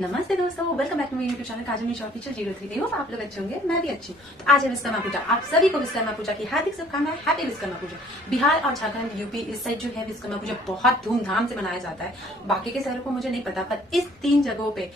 नमस्ते दोस्तों, welcome back to my YouTube channel Kajal Nisha teacher 03। Hope आप लोग अच्छे होंगे, मैं भी अच्छी हूँ। तो आज है विश्वकर्मा पूजा। आप सभी को विश्वकर्मा पूजा की हार्दिक शुभकामनाएं। हैप्पी विश्वकर्मा पूजा। बिहार और झारखंड, यूपी इस साइड जो है विश्वकर्मा पूजा बहुत धूमधाम से मनाया जाता है। बाकी के शहरों को मुझे नहीं पता, पर इस 3 जगहों पे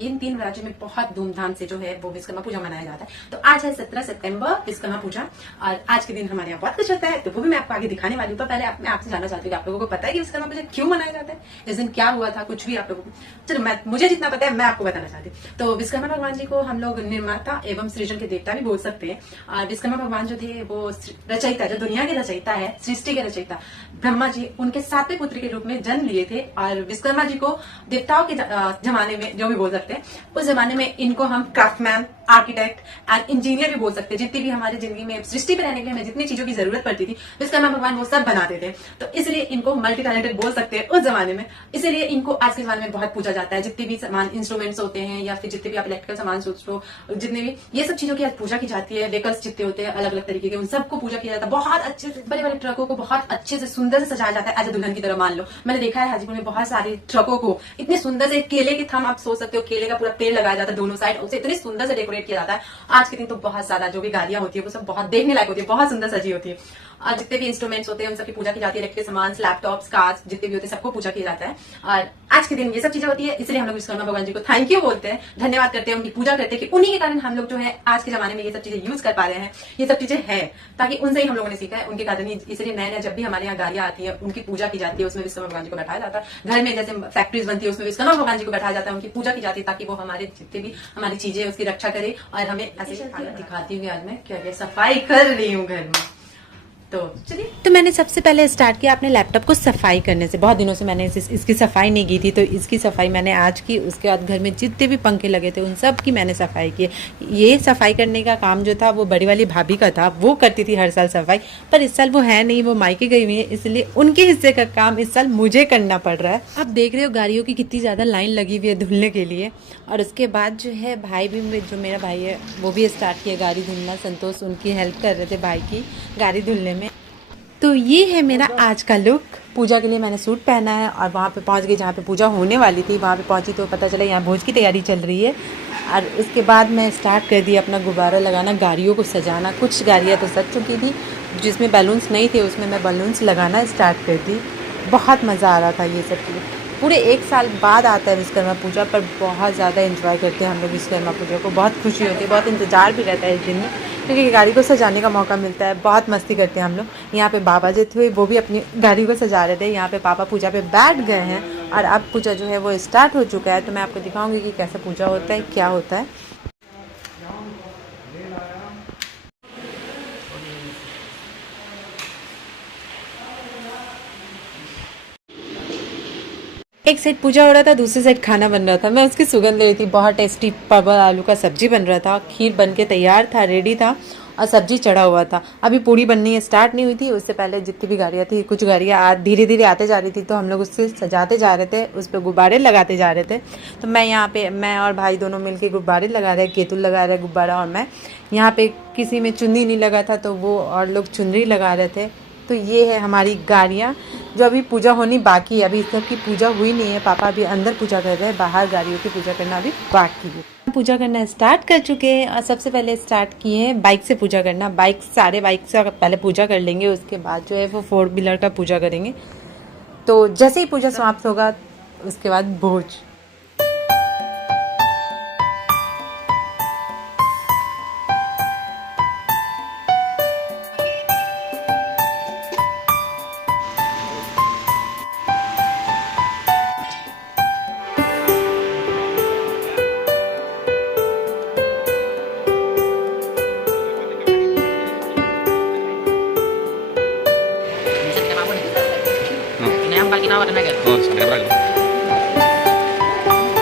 इन 3 राज्यों में बहुत धूमधाम से जो है वो विश्वकर्मा पूजा मनाया जाता है। तो आज है 17 सितंबर विश्वकर्मा पूजा और आज के दिन हमारे यहाँ बहुत कुछ होता है, तो वो भी मैं आपको आगे दिखाने वाली हूँ। पहले मैं आपसे जानना चाहती हूँ कि आप लोगों को पता है कि विश्वकर्मा पूजा क्यों मनाया जाता है, इस दिन क्या हुआ था, कुछ भी आप लोगों को। चलो मुझे जितना पता है मैं आपको बताना चाहती हूँ। तो विश्वकर्मा भगवान जी को हम लोग निर्माता एवं सृजन के देवता भी बोल सकते हैं। और विश्वकर्मा भगवान जो थे वो रचयिता, जो दुनिया के रचयिता है, सृष्टि के रचयिता ब्रह्मा जी, उनके 7वें पुत्र के रूप में जन्म लिए थे। और विश्वकर्मा जी को देवताओं के जमाने में जो भी बोल सकते हैं, उस जमाने में इनको हम क्राफ्टमैन, आर्किटेक्ट एंड इंजीनियर भी बोल सकते हैं। जितनी भी हमारी जिंदगी में सृष्टि पे रहने के लिए हमें जितनी चीजों की जरूरत पड़ती थी, विश्वकर्मा भगवान वो सब बनाते थे। तो इसलिए इनको मल्टी टैलेंटेड बोल सकते हैं उस जमाने में। इसीलिए इनको आज के जमाने में बहुत पूजा जाता है। जितने भी सामान इंस्ट्रूमेंट्स होते हैं या फिर जितने भी आप इलेक्ट्रिकल सामान सोच लो, जितने भी ये सब चीजों की आज पूजा की जाती है। व्हीकल्स जितने होते हैं अलग अलग तरीके के, उन सबको पूजा किया जाता है। बहुत अच्छे से बड़े बड़े ट्रकों को बहुत अच्छे से सुंदर से सजाया जाता है एज ए दुल्हन की तरह। मान लो मैंने देखा है हाजीपुर में बहुत सारे ट्रकों को इतने सुंदर से, केले के थम आप सोच सकते हो, केले का पूरा पेड़ लगाया जाता है दोनों साइड, उसे इतने सुंदर से डेकोरेट किया जाता है। आज के दिन तो बहुत ज्यादा जो भी गाड़ियां होती है वो सब बहुत देखने लायक होती है, बहुत सुंदर सजी होती है। और जितने भी इंस्ट्रूमेंट्स होते हैं उन सबकी पूजा की जाती है। इलेक्ट्रिक सामान, लैपटॉप्स, कार्स जितने भी होते हैं सबको पूजा किया जाता है। और आज के दिन ये सब चीजें होती है, इसलिए हम लोग विश्वकर्मा भगवान जी को थैंक यू बोलते हैं, धन्यवाद करते हैं, उनकी पूजा करते हैं कि उन्हीं के कारण हम लोग जो है आज के जमाने में ये सब चीजें यूज कर पा रहे हैं। ये सब चीजें है ताकि उनसे ही हम लोगों ने सीखा है, उनके कारण ही। इसलिए नया नया जब भी हमारे यहाँ गाड़ियां आती है, उनकी पूजा की जाती है, उसमें विश्वकर्मा भगवान जी को बैठाया जाता है। घर में जैसे फैक्ट्रीज बनती है, उसमें विश्वकर्मा भगवान जी को बैठाया जाता है, उनकी पूजा की जाती है ताकि वो हमारे जितने भी हमारी चीजें उसकी रक्षा करे। और हमें ऐसे दिखाती हूँ आज मैं क्या सफाई कर रही हूँ घर में। तो चलिए, तो मैंने सबसे पहले स्टार्ट किया अपने लैपटॉप को सफाई करने से। बहुत दिनों से मैंने इसकी सफाई नहीं की थी, तो इसकी सफाई मैंने आज की। उसके बाद घर में जितने भी पंखे लगे थे उन सब की मैंने सफाई की। ये सफाई करने का काम जो था वो बड़ी वाली भाभी का था, वो करती थी हर साल सफाई, पर इस साल वो है नहीं, वो मायके गई हुई है, इसलिए उनके हिस्से का काम इस साल मुझे करना पड़ रहा है। आप देख रहे हो गाड़ियों की कितनी ज़्यादा लाइन लगी हुई है धुलने के लिए। और उसके बाद जो है भाई भी, जो मेरा भाई है वो भी स्टार्ट किया गाड़ी धुलना। संतोष उनकी हेल्प कर रहे थे भाई की गाड़ी धुलने में। तो ये है मेरा आज का लुक। पूजा के लिए मैंने सूट पहना है और वहाँ पे पहुँच गई जहाँ पे पूजा होने वाली थी। वहाँ पे पहुँची तो पता चला यहाँ भोज की तैयारी चल रही है। और उसके बाद मैं स्टार्ट कर दी अपना गुब्बारा लगाना, गाड़ियों को सजाना। कुछ गाड़ियाँ तो सज चुकी थी, जिसमें बैलून्स नहीं थे उसमें मैं बैलून्स लगाना स्टार्ट कर दी। बहुत मज़ा आ रहा था ये सब चीज़। पूरे 1 साल बाद आता है विश्वकर्मा पूजा, पर बहुत ज़्यादा एंजॉय करते हैं हम लोग विश्वकर्मा पूजा को। बहुत खुशी होती है, बहुत इंतज़ार भी रहता है इस दिन में, क्योंकि गाड़ी को सजाने का मौका मिलता है। बहुत मस्ती करते हैं हम लोग। यहाँ पे बाबा जो थे वो भी अपनी गाड़ी को सजा रहे थे। यहाँ पे पापा पूजा पे बैठ गए हैं और अब पूजा जो है वो स्टार्ट हो चुका है। तो मैं आपको दिखाऊंगी कि कैसे पूजा होता है, क्या होता है। एक साइड पूजा हो रहा था, दूसरी साइड खाना बन रहा था। मैं उसकी सुगंध ले रही थी। बहुत टेस्टी परवल आलू का सब्जी बन रहा था, खीर बन के तैयार था, रेडी था, और सब्जी चढ़ा हुआ था। अभी पूड़ी बननी स्टार्ट नहीं हुई थी। उससे पहले जितनी भी गाड़ियाँ थी, कुछ गाड़ियाँ धीरे धीरे आते जा रही थी, तो हम लोग उससे सजाते जा रहे थे, उस पर गुब्बारे लगाते जा रहे थे। तो मैं यहाँ पे, मैं और भाई दोनों मिलके गुब्बारे लगा रहे, केतुल लगा रहे गुब्बारा, और मैं यहाँ पे किसी में चुन्नी नहीं लगा था तो वो और लोग चुनरी लगा रहे थे। तो ये है हमारी गाड़ियाँ, जो अभी पूजा होनी बाकी है। अभी इस सब की पूजा हुई नहीं है, पापा अभी अंदर पूजा कर रहे हैं, बाहर गाड़ियों की पूजा करना अभी बाकी है। पूजा करना स्टार्ट कर चुके हैं और सबसे पहले स्टार्ट किए हैं बाइक से पूजा करना। सारे बाइक से पहले पूजा कर लेंगे, उसके बाद जो है वो 4 व्हीलर का पूजा करेंगे। तो जैसे ही पूजा समाप्त होगा उसके बाद भोज। Ginawa ka na agad. Oo, sa camera ko.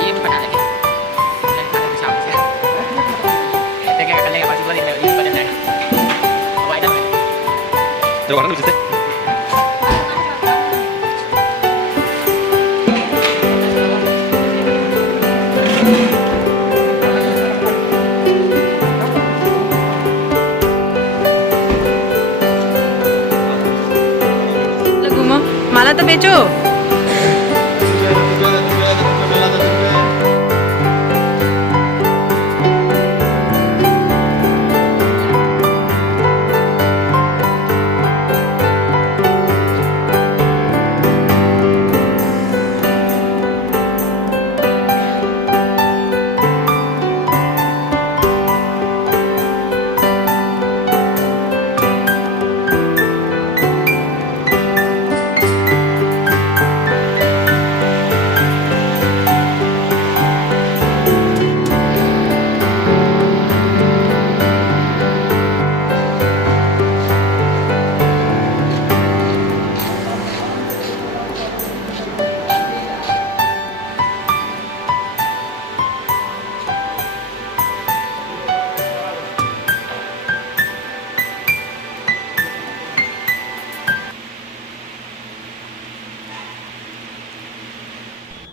Iya mo pa na lagi. Sama siya. Teka, kalay ka pa siguro din. Hindi pa na na. Away na. Pero warna dito. माला तो बेचो।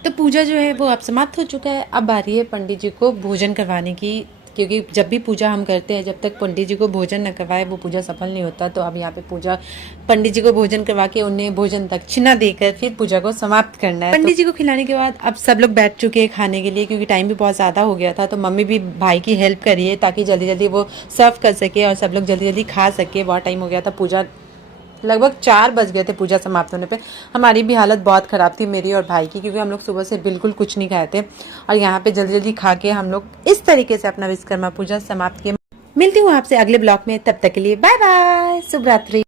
तो पूजा जो है वो अब समाप्त हो चुका है। अब बारी है पंडित जी को भोजन करवाने की, क्योंकि जब भी पूजा हम करते हैं जब तक पंडित जी को भोजन न करवाए वो पूजा सफल नहीं होता। तो अब यहाँ पे पूजा पंडित जी को भोजन करवा के उन्हें भोजन दक्षिणा देकर फिर पूजा को समाप्त करना है। पंडित जी को खिलाने के बाद अब सब लोग बैठ चुके हैं खाने के लिए, क्योंकि टाइम भी बहुत ज़्यादा हो गया था। तो मम्मी भी भाई की हेल्प करी है ताकि जल्दी जल्दी वो सर्व कर सके और सब लोग जल्दी जल्दी खा सके। बहुत टाइम हो गया था, पूजा लगभग 4 बज गए थे पूजा समाप्त होने पे। हमारी भी हालत बहुत ख़राब थी मेरी और भाई की, क्योंकि हम लोग सुबह से बिल्कुल कुछ नहीं खाए थे और यहाँ पे जल्दी जल्दी खा के हम लोग इस तरीके से अपना विश्वकर्मा पूजा समाप्त किया। मिलती हूँ आपसे अगले ब्लॉग में, तब तक के लिए बाय बाय, शुभ रात्रि।